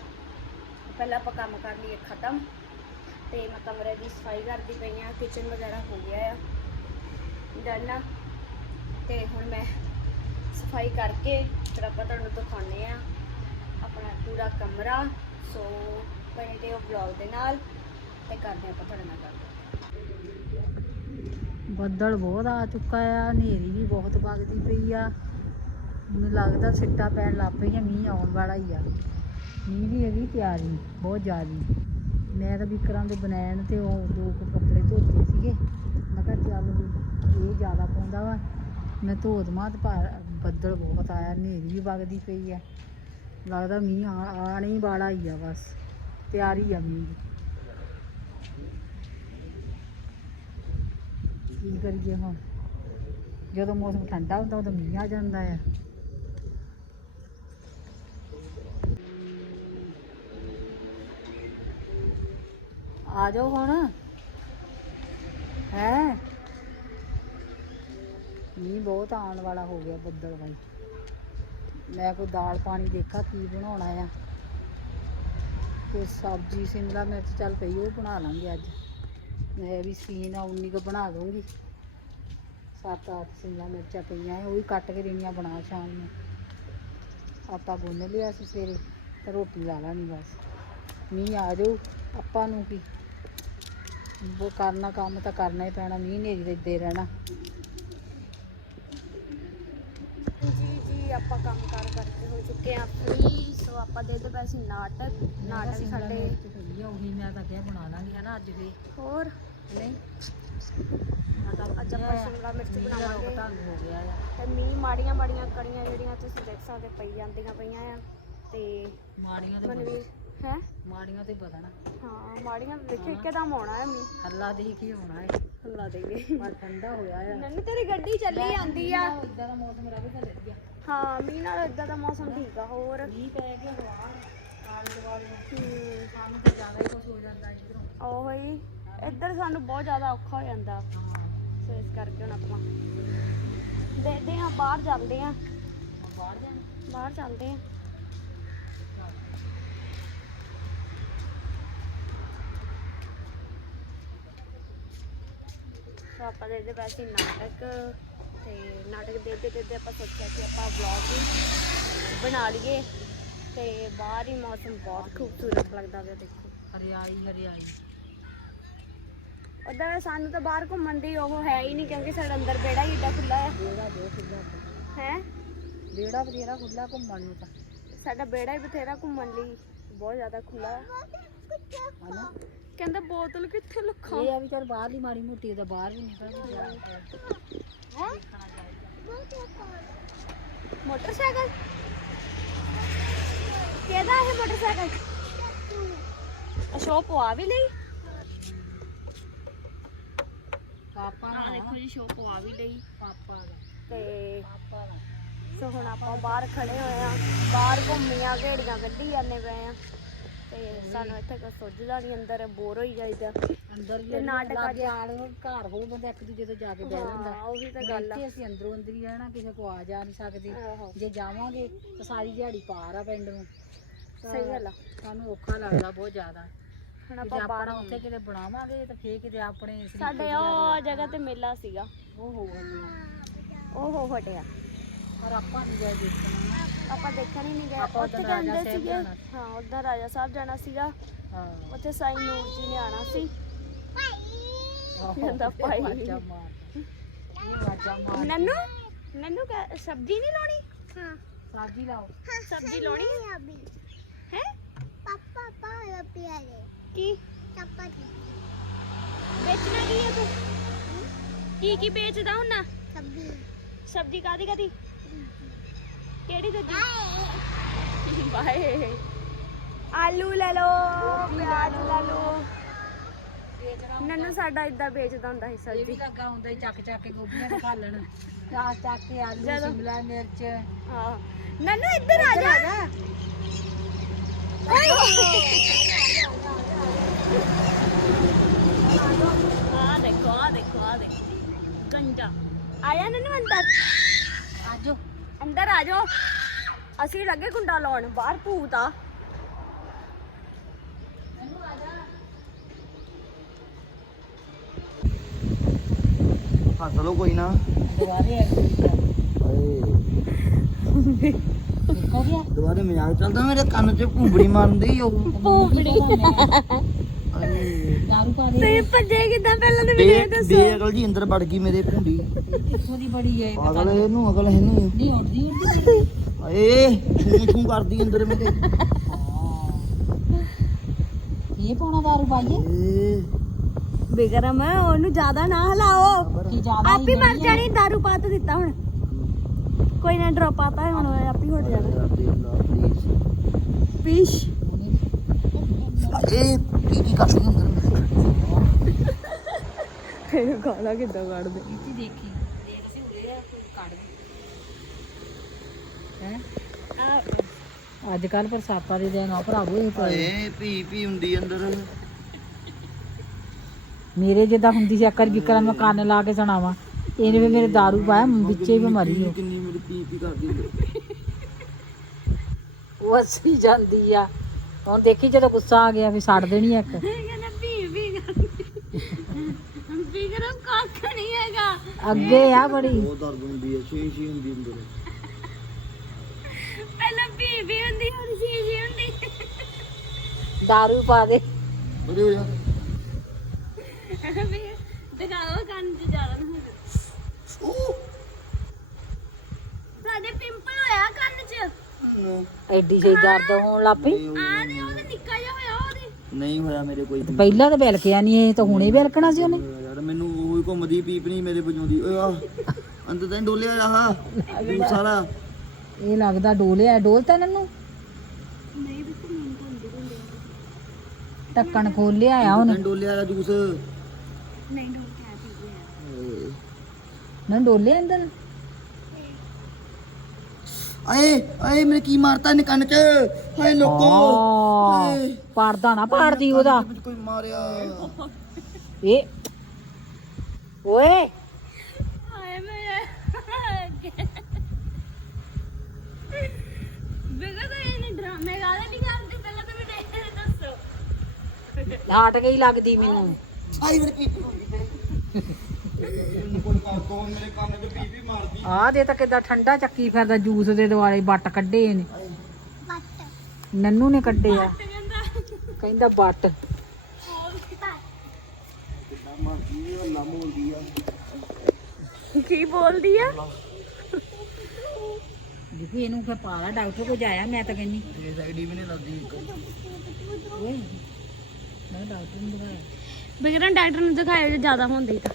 ਪਹਿਲਾਂ ਆਪਾਂ ਕੰਮ ਕਰ ਲਈਏ ਖਤਮ। ਤੇ ਮੈਂ ਕਮਰੇ ਦੀ ਸਫ਼ਾਈ ਕਰਦੀ ਪਈ ਆ ਕਿਚਨ ਵਗੈਰਾ ਹੋ ਗਿਆ ਆ। ਡਨ ਤੇ ਹੁਣ ਮੈਂ ਸਫ਼ਾਈ ਕਰਕੇ ਫਿਰ ਆਪਾਂ ਤੁਹਾਨੂੰ ਦਿਖਾਉਂਦੇ ਆ ਆਪਣਾ ਪੂਰਾ ਕਮਰਾ। ਸੋ ਬਣੇ ਰਹੋ ਵਲੌਗ ਦੇ ਨਾਲ ਤੇ ਕਰਦੇ ਆਪਾਂ ਤੁਹਾਡੇ ਨਾਲ ਗੱਲ। ਬੱਦਲ ਬਹੁਤ ਆ ਚੁੱਕਾ ਆ, ਹਨੇਰੀ ਵੀ ਬਹੁਤ ਵਗਦੀ ਪਈ ਆ। ਮੈਨੂੰ ਲੱਗਦਾ ਸਿੱਟਾ ਪੈਣ ਲੱਗ ਪਈ ਆ ਮੀਂਹ ਆਉਣ ਵਾਲਾ ਹੀ ਆ। ਮੀਂਹ ਦੀ ਹੈਗੀ ਤਿਆਰੀ, ਬਹੁਤ ਜ਼ਿਆਦੀ। ਮੈਂ ਤਾਂ ਵਿਕਰਾਂ ਦੇ ਬਨੈਣ ਤੇ ਉਹ ਦੋ ਕੁ ਕੱਪੜੇ ਧੋਤੇ ਸੀਗੇ। ਮੈਂ ਕਿਹਾ ਚੱਲ ਵੀ ਇਹ ਜ਼ਿਆਦਾ ਪਾਉਂਦਾ ਵਾ। ਮੈਂ ਧੋ ਦਮਾ ਤੇ ਪਰ ਬੱਦਲ ਬਹੁਤ ਆਇਆ, ਹਨੇਰੀ ਵੀ ਵਗਦੀ ਪਈ ਹੈ ਲੱਗਦਾ ਮੀਂਹ ਆ- ਆਉਣ ਹੀ ਵਾਲਾ ਹੀ ਆ ਬਸ, ਤਿਆਰੀ ਆ ਮੀਂਹ ਦੀ। ਕੀ ਕਰੀਏ ਹੁਣ? ਜਦੋਂ ਮੌਸਮ ਠੰਡਾ ਹੁੰਦਾ ਉਦੋਂ ਮੀਂਹ ਆ ਜਾਂਦਾ ਆ। ਆ ਜਾਓ ਹੁਣ। ਹੈ? ਮੀਂਹ ਬਹੁਤ ਆਉਣ ਵਾਲਾ ਹੋ ਗਿਆ ਬੱਦਲ ਬਾਈ। ਮੈਂ ਕੋਈ ਦਾਲ ਪਾਣੀ ਦੇਖਾ ਕੀ ਬਣਾਉਣਾ ਆ। ਕੋਈ ਸਬਜ਼ੀ ਸ਼ਿਮਲਾ ਮਿਰਚ ਚੱਲ ਪਈ, ਉਹ ਬਣਾ ਲਾਂਗੇ ਅੱਜ। ਮੈਂ ਵੀ ਸੀਨ ਆ, ਉਨੀ ਕੁ ਬਣਾ ਦੂੰਗੀ ਸੱਤ ਅੱਠ ਸ਼ਿਮਲਾ ਮਿਰਚਾਂ ਪਈਆਂ ਉਹ ਵੀ ਕੱਟ ਕੇ ਦੇਣੀਆਂ ਬਣਾ ਸ਼ਾਮ ਨੂੰ। ਆਟਾ ਗੁੰਨ ਲਿਆ ਸੀ ਸਵੇਰੇ, ਤੇ ਰੋਟੀ ਲਾ ਲੈਣੀ ਬਸ। ਮੀਂਹ ਆ ਜਾਊ, ਆਪਾਂ ਨੂੰ ਕੀ? ਉਹ ਕਰਨਾ ਕੰਮ ਤਾਂ ਕਰਨਾ ਹੀ ਪੈਣਾ ਮੀਂਹ ਨੇਰੀ ਦੇ ਇੱਦੇ ਰਹਿਣਾ। ਜੀ ਜੀ ਆਪਾਂ ਕੰਮ ਕਾਰ ਕਰਕੇ ਹੋ ਚੁੱਕੇ ਆ ਫ੍ਰੀ ਸੋ ਆਪਾਂ ਦੇਖਦੇ ਪਏ ਸੀ ਨਾਟਕ ਨਾਟਕ ਸਾਡੇ ਉਹੀ ਮੈਂ ਤਾਂ ਕਿਹਾ ਬਣਾ ਲਾਂਗੇ ਹਨਾ ਅੱਜ ਵੀ। ਹੋਰ? ਨਹੀਂ। ਅੱਜ ਆਪਾਂ ਸ਼ਿਮਲਾ ਮਿਰਚ ਬਣਾਵਾਂਗੇ। ਢੰਗ ਹੋ ਗਿਆ ਆ। ਤੇ ਮੀਂਹ ਮਾੜੀਆਂ ਮਾੜੀਆਂ ਕਣੀਆਂ ਜਿਹੜੀਆਂ ਤੁਸੀਂ ਦੇਖ ਸਕਦੇ ਪਈ ਜਾਂਦੀਆਂ ਪਈਆਂ ਆ। ਤੇ ਮਾੜੀਆਂ ਤੇ ਮਨਵੀਰ ਹੈ? ਮਾੜੀਆਂ ਤੇ ਬਦਣਾ ਹਾਂ ਮਾੜੀਆਂ ਦੇਖੋ ਇੱਕਦਮ ਆਉਣਾ ਹੈ ਮੀਂਹ। ਹੱਲਾ ਦੇ ਕੀ ਹੋਣਾ ਹੈ। ਹੱਲਾ ਦੇਗੇ ਪਰ ਠੰਡਾ ਹੋਇਆ ਆ। ਨੰਨੂ ਤੇਰੀ ਗੱਡੀ ਚੱਲੀ ਜਾਂਦੀ ਆ। ਇਦਾਂ ਦਾ ਮੌਸਮ ਰਵੇ ਤਾਂ ਵਧੀਆ। ਹਾਂ ਮੀਂਹ ਨਾਲ ਇਦਾਂ ਦਾ ਮੌਸਮ ਠੀਕ ਆ ਹੋਰ? ਮੀਂਹ ਪੈ ਗਿਆ ਹਵਾ। ਆਲੇ ਦੁਆਲੇ ਹੂੰ। ਸਾਨੂੰ ਤਾਂ ਜ਼ਿਆਦਾ ਹੀ ਕੁਝ ਹੋ ਜਾਂਦਾ ਇਧਰੋਂ। ਉਹ ਹੀ। ਇੱਧਰ ਸਾਨੂੰ ਬਹੁਤ ਜ਼ਿਆਦਾ ਔਖਾ ਹੋ ਜਾਂਦਾ। ਸੋ ਇਸ ਕਰਕੇ ਹੁਣ ਆਪਾਂ ਦੇਖਦੇ ਹਾਂ ਬਾਹਰ ਚੱਲਦੇ ਹਾਂ। ਬਾਹਰ ਚੱਲਦੇ ਹਾਂ। ਸੋ ਆਪਾਂ ਦੇਖਦੇ ਪਏ ਸੀ ਨਾਟਕ ਤੇ ਨਾਟਕ ਦੇਖਦੇ ਦੇਖਦੇ ਆਪਾਂ ਸੋਚਿਆ ਕਿ ਆਪਾਂ ਵਲੌਗ ਵੀ ਬਣਾ ਲਈਏ ਤੇ ਬਾਹਰ ਹੀ ਮੌਸਮ ਬਹੁਤ ਖੂਬਸੂਰਤ ਲੱਗਦਾ ਪਿਆ ਦੇਖੋ। ਹਰਿਆਈ ਹਰਿਆਈ ਉਦਾਂ ਸਾਨੂੰ ਤਾਂ ਬਾਹਰ ਘੁੰਮਣ ਦੀ ਉਹ ਹੈ ਹੀ ਨਹੀਂ ਕਿਉਂਕਿ ਸਾਡਾ ਅੰਦਰ ਬੇੜਾ ਹੀ ਏਡਾ ਖੁੱਲਾ ਹੈ। ਬੇੜਾ ਬਹੁਤ ਖੁੱਲਾ ਹੈ। ਬੇੜਾ ਬਥੇਰਾ ਖੁੱਲਾ ਘੁੰਮਣ ਨੂੰ ਤਾਂ। ਸਾਡਾ ਬੇੜਾ ਹੀ ਬਥੇਰਾ ਘੁੰਮਣ ਲਈ ਬਹੁਤ ਜ਼ਿਆਦਾ ਖੁੱਲਾ ਹੈ। ਕਹਿੰਦਾ ਬੋਤਲ ਕਿੱਥੇ ਲੱਖਾਂ? ਇਹ ਆ ਵੀ ਚਲ ਬਾਹਰਲੀ ਮਾੜੀ ਮੋਟੀ ਉਹਦਾ ਬਾਹਰ ਵੀ ਨਿਕਲ ਹੈ? ਮੋਟਰਸਾਈਕਲ? ਕਿਹਦਾ ਹੈ ਮੋਟਰਸਾਈਕਲ? ਅਸ਼ੋਕ ਪਵਾ ਵੀ ਲਈ? ਪਾਪਾ ਆ ਨਾਲ ਦੇਖੋ ਜੀ ਸ਼ੋਪ ਪਵਾ ਵੀ ਲਈ। ਪਾਪਾ ਦਾ ਤੇ ਪਾਪਾ ਦਾ ਸੋ ਹੁਣ ਆਪਾਂ ਬਾਹਰ ਖੜੇ ਹੋਏ ਆ। ਬਾਹਰ ਘੁੰਮੀਆਂ ਘੇੜੀਆਂ ਕੱਢੀ ਜਾਂਦੇ ਪਏ ਆ। ਤੇ ਸਾਨੂੰ ਇੱਥੇ ਕੁਛ ਸੁੱਝਦਾ ਨਹੀਂ ਅੰਦਰ ਬੋਰ ਹੋਈ ਜਾਈਦਾ। ਅੰਦਰ ਵੀ ਤੇ ਨਾਟਕ ਲਾਗੇ ਆਲ ਘਰ ਹੋਊ ਬੰਦਾ ਇੱਕ ਦੂਜੇ ਤੋਂ ਜਾ ਕੇ ਬਹਿ ਜਾਂਦਾ। ਹਾਂ, ਉਹੀ ਤਾਂ ਗੱਲ ਆ। ਇੱਥੇ ਅਸੀਂ ਅੰਦਰੋਂ ਅੰਦਰ ਹੀ ਰਹਿਣਾ ਕਿਸੇ ਕੋ ਆ ਜਾ ਨਹੀਂ ਸਕਦੇ। ਆਹੋ। ਜੇ ਜਾਵਾਂਗੇ ਤਾਂ ਸਾਰੀ ਦਿਹਾੜੀ ਪਾਰ ਆ ਪਿੰਡ ਨੂੰ। ਸਹੀ ਗੱਲ ਆ। ਸਾਨੂੰ ਔਖਾ ਲੱਗਦਾ ਬਹੁਤ ਜ਼ਿਆਦਾ। ਹੁਣ ਆਪਾਂ ਬਾਹਰ ਉੱਥੇ ਕਿਤੇ ਬਣਾਵਾਂਗੇ ਤਾਂ ਫੇਰ ਕਿਤੇ ਆਪਣੇ ਸਾਡੇ ਉਹ ਜਗ੍ਹਾ ਤੇ ਮੇਲਾ ਸੀਗਾ। ਉਹ ਹੋ ਗਏ ਉਹ ਹੋ ਹਟਿਆ। ਪਰ ਆਪਾਂ ਨਹੀਂ ਗਏ ਦੇਖਣ। ਆਪਾਂ ਦੇਖਣ ਹੀ ਨਹੀਂ ਗਏ। ਆਪਾਂ ਉੱਥੇ ਉੱਧਰ ਰਾਜਾ ਕਹਿੰਦੇ ਸਾਹਿਬ ਸੀਗੇ ਜਾਣਾ ਹਾਂ ਉਧਰ ਰਾਜਾ ਸਾਹਿਬ ਜਾਣਾ ਸੀਗਾ। ਹਾਂ। ਉੱਥੇ ਸਾਈ ਨੂਰ ਜੀ ਨੇ ਆਣਾ ਸੀ। ਕਹਿੰਦਾ ਭਾਈ। ਵਾਜਾ ਮਾਰ ਇਹ ਵਾਜਾ ਮਾਰ ਨੰਨੂ ਨੰਨੂ ਕਹਿ- ਸਬਜ਼ੀ ਨਹੀਂ ਲਾਉਣੀ? ਹਾਂ। ਸਾਜੀ ਲਾਓ। ਸਬਜ਼ੀ ਲਾਉਣੀ? ਹੈ? ਪਾਪਾ ਪਾਪਾ ਪਿਆਰੇ। ਕੀ? ਚਪਾਤੀ। ਵੇਚਣਾ ਕੀ ਹੈ ਤੂੰ? ਕੀ ਕੀ ਵੇਚਦਾ ਹੁੰਨਾ ਸਬਜ਼ੀ। ਸਬਜ਼ੀ ਕਾਦੀ ਕਾਦੀ ਕਿਹੜੀ ਦੂਜੀ? ਬਾਏ। ਆਲੂ ਲੈ ਲਓ ਪਿਆਜ਼ ਲੈ ਲਓ। ਨੰਨੂ ਸਾਡਾ ਇਦਾਂ ਵੇਚਦਾ ਹੁੰਦਾ ਸੀ ਇਹ ਸਬਜ਼ੀ। ਵੀ ਲੱਗਾ ਹੁੰਦਾ ਸੀ ਚੱਕ ਚੱਕ ਕੇ ਗੋਭੀਆਂ ਤੇ ਖਾਲਣ ਚਾ ਚੱਕ ਕੇ ਆਲੂ ਸ਼ਿਮਲਾ ਮਿਰਚ। ਹਾਂ ਨੰਨੂ ਇੱਧਰ ਆ ਜਾ। ਆ ਦੇਖੋ ਆ ਦੇਖੋ ਆ ਦੇਖੋ। ਗੰਜਾ। ਆਇਆ ਨੰਨੂ ਅੰਦਰ? ਅੰਦਰ ਆ ਜਾਓ। ਅਸੀਂ ਲੱਗੇ ਗੁੰਡਾ ਲਾਉਣ ਬਾਹਰ ਭੂਤ ਆ। ਹੱਸ ਲਓ ਕੋਈ ਨਾ। ਦੁਬਾਰੇ ਗਿਆ ਦੁਬਾਰੇ ਮਜ਼ਾਕ ਚੱਲਦਾ ਮੇਰੇ ਕੰਨ 'ਚ ਭੁੰਬੜੀ ਮਾਰਦੀ ਉਹ। ਭੂਪੜੀ ਆਏ ਦਾਰੂ ਪਾ ਦੇ ਤੁਸੀਂ ਭੱਜੇ ਕਿਦਾਂ ਪਹਿਲਾਂ ਤਾਂ ਬੇ ਬੇਅਕਲ ਜੀ ਅੰਦਰ ਵੜ ਗਈ ਮੇਰੇ ਭੁੰਡੀ ਕਿੱਥੋਂ ਦੀ ਬੜੀ ਹੈ ਪਾਗਲ ਇਹਨੂੰ ਅਕਲ ਹੈ ਨਹੀਂ ਨਹੀਂ ਉੱਡਦੀ ਉੱਡਦੀ ਏ ਛੂ ਛੂ ਕਰਦੀ ਅੰਦਰ ਮੇਰੇ ਇਹ ਪਾਉਣਾ ਦਾਰੂ ਪਾਈਏ ਏ ਬਿਗਰਮ ਉਹਨੂੰ ਜ਼ਿਆਦਾ ਨਾ ਹਲਾਓ ਕੀ ਜ਼ਿਆਦਾ ਆਪ ਹੀ ਮਰ ਜਾਣੀ ਦਾਰੂ ਪਾ ਤਾਂ ਦਿੱਤਾ ਹੁਣ ਕੋਈ ਨਾ ਡ੍ਰੌਪ ਆਤਾ ਹੈ ਹੁਣ ਆਪ ਹੀ ਹਟ ਜਾਣਾ ਪਲੀਜ਼ ਪੀਸ਼ ਏ ਕੀ ਕੀ ਕਰਦੀ ਅੰਦਰ ਇਹ ਗਾਲਾਂ ਕਿੱਦਾਂ ਕੱਢਦੇ? ਕੀਤੀ ਦੇਖੀ। ਦੇਖ ਸੀ ਉਰੇ ਆ, ਕੋਈ ਕੱਢ ਹੈ? ਅੱਜ ਕੱਲ ਬਰਸਾਤਾਂ ਦੇ ਦਿਨ ਆ ਭਰਾਵੋ ਇਹ ਤਾਂ ਏ ਪੀ ਪੀ ਹੁੰਦੀ ਅੰਦਰ। ਮੇਰੇ ਜਿੱਦਾਂ ਹੁੰਦੀ ਸੀ ਅਕਰ ਵਿਕਰਾਂ ਮੈਂ ਕੰਨ ਲਾ ਕੇ ਸੁਣਾਵਾਂ। ਇਹਨੇ ਵੀ ਮੇਰੇ दारू ਪਾਇਆ ਵਿੱਚੇ ਵੀ ਮਰੀ ਉਹ ਕਿੰਨੀ ਮੇਰੀ ਪੀ ਪੀ ਕਰਦੀ ਉਹ ਹੱਸੀ ਜਾਂਦੀ ਆ। ਹੁਣ ਦੇਖੀ ਜਦੋਂ ਗੁੱਸਾ ਆ ਗਿਆ ਵੀ ਛੱਡ ਦੇਣੀ ਆ ਇੱਕ। ਕਹਿੰਦਾ ਪੀ ਪੀ ਬਿਗਰਮ ਕੱਖ ਨਹੀਂ ਹੈਗਾ। ਅੱਗੇ ਆ ਬੜੀ। ਬਹੁਤ ਦਰਦ ਹੁੰਦੀ ਹੈ ਛੇ ਛੇ ਹੁੰਦੀ ਅੰਦਰ ਪਹਿਲਾਂ ਪੀ ਪੀ ਹੁੰਦੀ ਹੁਣ ਸੀ ਸੀ ਹੁੰਦੀ। दारू ਪਾ ਦੇ। ਬੜੇ ਹੋ ਜਾ ਦਿਖਾਓ ਕੰਨ ਚ ਜ਼ਿਆਦਾ ਨਾ ਸਾਡੇ ਪਿੰਪਲ ਹੋਇਆ ਕੰਨ ਚ। ਐਡੀ ਜਿਹੀ ਦਰਦ ਹੋਣ ਉਹਦੇ ਨਹੀਂ ਹੋਇਆ ਮੇਰੇ ਕੋਈ ਵੀ। ਪਹਿਲਾਂ ਤਾਂ ਬਿਲਕਿਆ ਨਹੀਂ ਇਹ ਤਾਂ ਹੁਣੇ ਬਿਲਕਣਾ ਸੀ ਉਹਨੇ। ਯਾਰ ਮੈਨੂੰ ਉਹ ਘੁੰਮਦੀ ਪੀਪ ਨਹੀਂ ਮੇਰੇ ਵਜਾਉਂਦੀ ਓਏ ਆ ਅੰਦਰ ਤਾਂ ਨੀ ਡੋਲਿਆ ਰਹਾ ਸਾਰਾ ਇਹ ਲੱਗਦਾ ਡੋਲਿਆ ਡੋਲ ਤਾਂ ਨੰਨੂ ਢੱਕਣ ਖੋਲਿਆ ਆ ਉਹਨੇ। ਤਾਂ ਡੋਲਿਆ ਜੂਸ। ਨਹੀਂ ਨਾ ਡੋਲਿਆ ਅੰਦਰ? ਆਏ ਆਏ ਮੇਰੇ ਕੀ ਮਾਰਤਾ ਇਹਨੇ ਕੰਨ 'ਚ? ਹਾਏ ਲੋਕੋ। ਹਾਏ। ਪਾੜਦਾ ਨਾ ਪਾੜਦੀ ਉਹਦਾ। ਕੋਈ ਮਾਰਿਆ। ਇਹ ਓਏ। ਹਾਏ ਮੇਰੇ। ਬਿਗਾ ਤਾਂ ਇਹਨੇ ਡਰਾਮੇ ਗਾਲੇ ਨਹੀਂ ਕਰਦੇ? ਪਹਿਲਾਂ ਤਾਂ ਮੈਨੂੰ ਇਹ ਦੱਸੋ। ਲਾਟ ਗਈ ਲੱਗਦੀ ਮੈਨੂੰ। ਆਈ ਮੇਰੇ ਪੀਪ ਆਹ ਦੇ ਤਾਂ ਕਿਦਾਂ ਠੰਡਾ ਚੱਕੀ ਫਿਰਦਾ ਜੂਸ ਦੇ ਦੁਆਲੇ ਬੱਟ ਕੱਢੇ ਇਹਨੇ। ਨੰਨੂ ਨੇ ਕੱਢੇ ਆ। ਕਹਿੰਦਾ। ਬੱਟ ਕੀ ਬੋਲਦੀ ਆ? ਦੇਖੋ ਇਹਨੂੰ ਫੇ ਪਾਲਾ ਡਾਕਟਰ ਕੋਲ ਜਾਇਆ ਮੈਂ ਤਾਂ ਕਹਿੰਨੀ ਇਹ ਸਾਈਡ ਵੀ ਨਹੀਂ ਲੱਗਦੀ ਇੱਕ ਓਏ ਮੈਂ ਡਾਕਟਰ ਨੂੰ ਦਿਖਾਇਆ ਬਿਗਰਨ ਡਾਕਟਰ ਨੂੰ ਦਿਖਾਇਓ ਜੇ ਜ਼ਿਆਦਾ ਹੁੰਦੀ ਤਾਂ।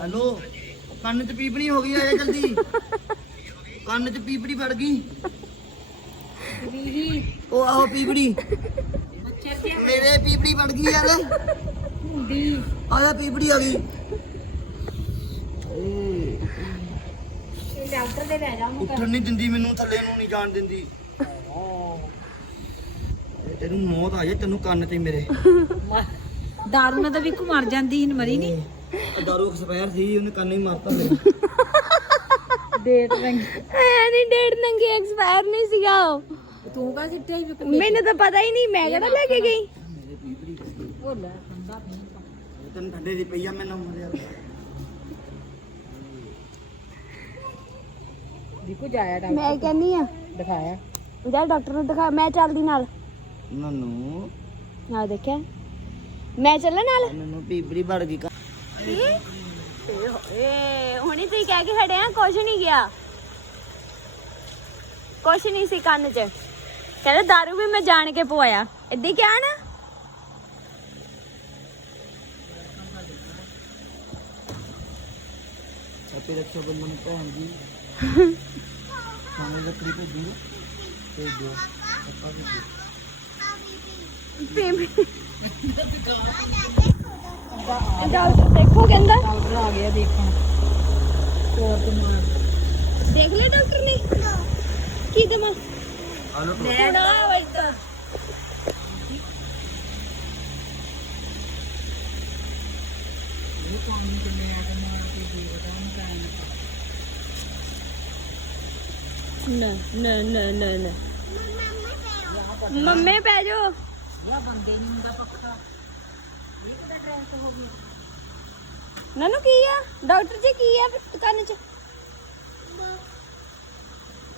ਹੈਲੋ ਕੰਨ 'ਚ ਪੀਪਣੀ ਹੋ ਗਈ ਆਇਆ ਜਲਦੀ। ਕੰਨ 'ਚ ਪੀਪੜੀ ਫੜ ਗਈ। ਉਹ ਆਹੋ ਪੀਪੜੀ ਮੇਰੇ ਪੀਪੜੀ ਫੜ ਗਈ ਯਾਰ। ਹੁੰਦੀ। ਆਇਆ ਪੀਪੜੀ ਆ ਗਈ। ਇਹ ਡਾਕਟਰ ਦੇ ਲੈ ਜਾ ਉਹਨੂੰ ਉੱਠਣ ਨਹੀਂ ਦਿੰਦੀ ਮੈਨੂੰ ਥੱਲੇ ਨੂੰ ਨਹੀਂ ਜਾਣ ਦਿੰਦੀ। ਤੈਨੂੰ ਮੌਤ ਆ ਜਾਏ ਤੈਨੂੰ ਕੰਨ ਤੇ ਮੇਰੇ। ਦਾਰੂ ਨਾਲ ਤਾਂ ਵਿਕੂ ਮਰ ਜਾਂਦੀ ਮਰੀ ਨਹੀਂ ਦਾਰੂ ਐਕਸਪਾਇਰ ਸੀ ਉਹਨੇ ਕੰਨ ਹੀ ਮਾਰਤਾ ਮੇਰਾ ਡੇਟ ਰੰਗ ਐ ਨਹੀਂ ਡੇਢ ਨੰਗੇ ਐਕਸਪਾਇਰ ਨਹੀਂ ਸੀਗਾ ਉਹ ਤੂੰ ਕਾ ਸਿੱਟਿਆ ਹੀ ਵਿਕੂ ਮੈਨੂੰ ਤਾਂ ਪਤਾ ਹੀ ਨਹੀਂ ਮੈਂ ਕਿਹੜਾ ਲੈ ਕੇ ਗਈ ਉਹ ਲੈ ਠੰਡਾ ਪੀ ਤੈਨੂੰ ਠੰਡੇ ਦੀ ਪਈ ਆ ਮੈਨੂੰ ਮਰਿਆ ਵਿਕੂ ਜਾਇਆ ਡਾਕਟਰ ਮੈਂ ਕਹਿੰਨੀ ਆ ਦਿਖਾਇਆ ਜਾ ਡਾਕਟਰ ਨੂੰ ਦਿਖਾ ਮੈਂ ਚੱਲਦੀ ਨਾਲ ਨਨੂ ਆ ਦੇਖਿਆ ਮੈਂ ਚੱਲਾਂ ਨਾਲ ਨਨੂ ਪੀਪੜੀ ਵੜ ਗਈ ਕੰਨ। ਏ ਹੁਣੀ ਤੁਸੀਂ ਕਹਿ ਕੇ ਹਟਿਆ ਕੁਛ ਨਹੀਂ ਗਿਆ। ਕੁਛ ਨਹੀਂ ਸੀ ਕੰਨ 'ਚ। ਕਹਿੰਦੇ दारू ਵੀ ਮੈਂ ਜਾਣ ਕੇ ਪਵਾਇਆ। ਹੀ ਕਿਹਾ ਨਾ? ਆਪੇ ਰੱਖਿਆ ਬੰਦਨ ਨੂੰ ਭੈਣ ਜੀ ਸਾਹਮਣੇ ਲੱਕੜੀ ਭੇਜੂਗਾ ਭੇਜ। ਦਿਓ ਆਪਾਂ ਵੀ ਡਾਕਟਰ ਦੇਖੋ ਕਹਿੰਦਾ। ਡਾਕਟਰ ਆ ਗਿਆ ਦੇਖਣ। ਹੋਰ ਦਿਮਾਗ ਦੇਖ ਲਿਆ ਡਾਕਟਰ ਨੇ? ਕੀ ਦਮਾ ਆ ਲੋ ਥੋੜਾ ਵਜਦਾ ਇਹ ਕੰਮ ਕਿੰਨੇ ਆ ਕੇ ਮਾਰ ਕੇ ਦੇਖਦਾ ਉਹਨੂੰ ਕਹਿਣ ਨਾ ਨਾ ਨਾ ਨਾ ਨਾ ਮੰਮੇ ਪੈ ਜਾਓ। ਯਾ ਬੰਦੇ ਨਹੀਂ ਹੁੰਦਾ ਪੱਕਾ। ਨਾਨੂ ਕੀ ਆ? ਡਾਕਟਰ ਜੀ ਕੀ ਆ ਕੰਨ 'ਚ?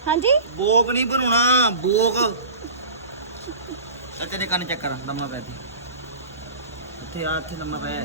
ਹਾਂਜੀ? ਬੋਕ ਨਹੀਂ ਭਰਉਣਾ ਬੋਕ। ਆ ਤੇਰੇ ਕੰਨ ਚੱਕਰ ਦਮਾ ਪੈ ਤੇ ਇੱਥੇ ਆ ਇੱਥੇ ਦਮਾ ਪਿਆ।